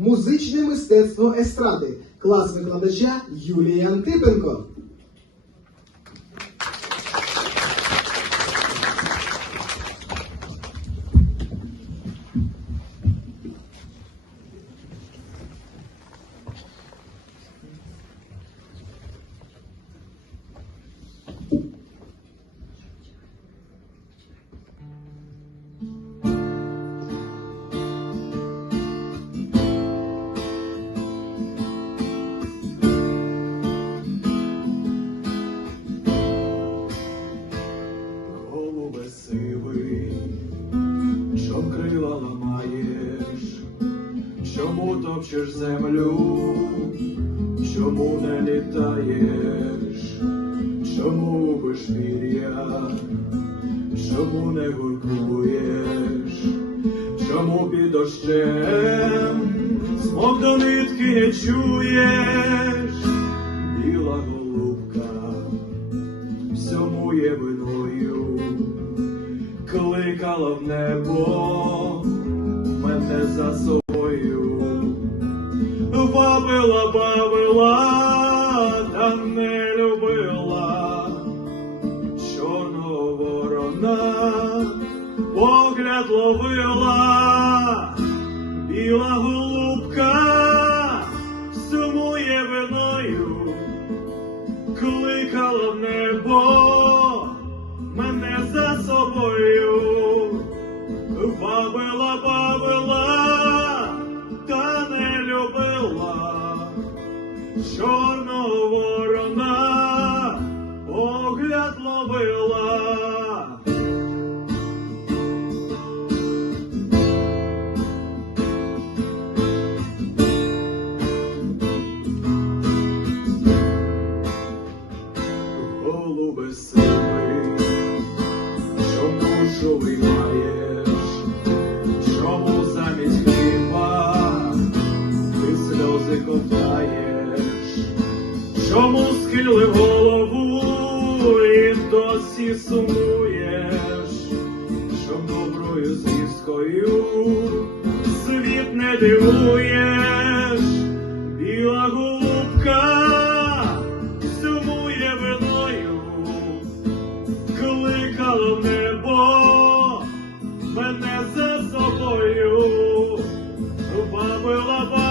музичне мистецтво естради, клас викладача Юлія Антипенко. Сивий, що крила ламаєш, чому топчеш землю, чому не літаєш, чому губиш пір'я, чому не гуркуєш, чому під дощем смок до нитки не чуєш, біла голубка всьому є виною. Кликала в небо мене за собою, бавила, та не любила чорного ворона, погляд ловила, біла голубка всьому є виною, кликала в небо мене за собою, бавила, та не любила чорного ворона, погляд ловила. Голубе сивий, що виймаєш, чому замість хліба ти сльози ковтаєш, чому схилив голову і досі сумуєш, що доброю звісткою світ не дивуєш, біла голубка всьому є виною, кликала в небо мене за собою, бавила.